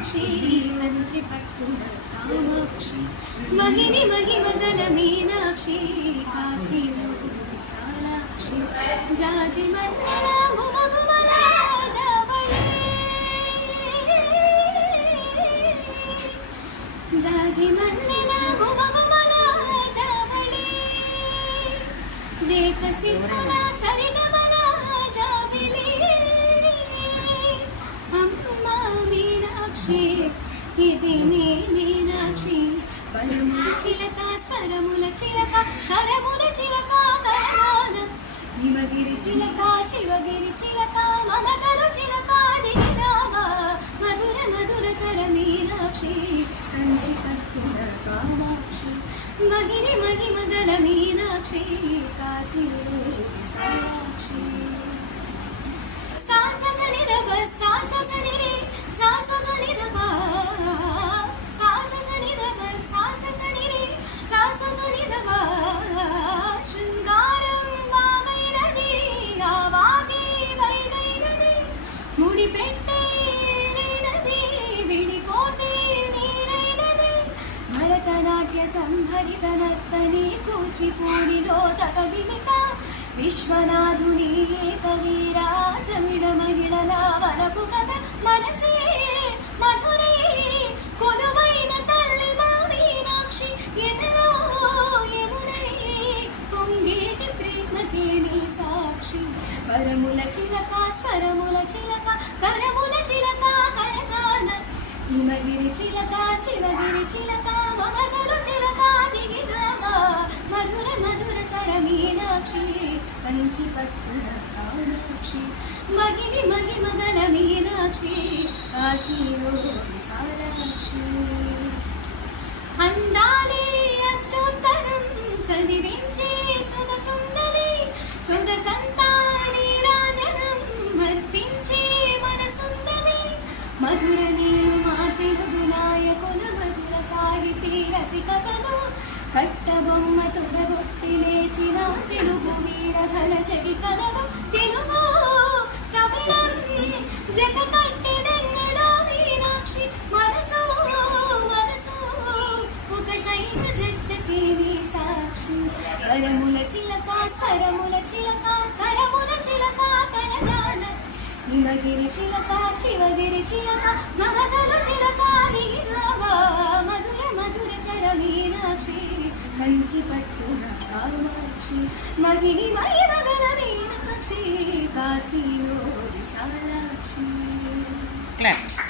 మీనాక్షి కంచి పట్టున కామాక్షి. మహిని మహిమగల మీనాక్షి కాశీ సాలాక్షి. జాజి మన్నెల గుమగుమల జాజి జావళి లేక మీనాక్షి ఇది నీ మీనాక్షి. బలముల చిలక స్వరముల చిలక కరముల చిలక కరగాన హిమగిరి చిలక శివగిరి చిలక మమతలు చిలక నీరామ మధుర మధుర కర మీనాక్షి కంచి కట్టున కామాక్షి. మగిరి మహిమగల మీనాక్షి కాశీలో సాక్షి భరతనాట్య సంభరిత నర్తని కూచిపూడిలో తగదిమిత విశ్వనాథుని ఏకవీరా తమిళ మహిళల వరపు కథ మనసే మధురే కొలువైన తల్లి మా మీనాక్షి ఎదలో యమునై పొంగేటి ప్రేమకే నీ సాక్షి పరముల చిలక స్వరముల చిలక కరముల చిలక హిమగిరి చిలక శివగిరి చిలక మమతలు చిలక దిగిరామ మధుర మధుర కర మీనాక్షి కంచి పట్టున కామాక్షి మగిని మహిమగల మీనాక్షి కాశీలో విశాలాక్షి. అందాలి అష్టోత్తరం చదివించే సుధ సుందరి సుధ సంతాని రాజనం వర్తించే మన సుందరి మధుర తెలుగు నాయకుల మధుర సాహితీ రసికతలు కట్టబొమ్మ తొడగొట్టి లేచిన తెలుగు వీరఘన చరితలను తెలుగు తమిళం జగ కట్టినెన్నడా మీనాక్షి. మనసు మనసు ఒకటైన నీ సాక్షి కరముల చిలక స్వరముల చిలక హిమగిరి చిలక శివగిరి చిలక మమతలు చిలక నీరావ మధుర మధుర కర మీనాక్షి కంచి పట్టున కామాక్షి మహిని మహిమగల మీనాక్షి కాశీలో విశాలాక్షి. క్లాప్స్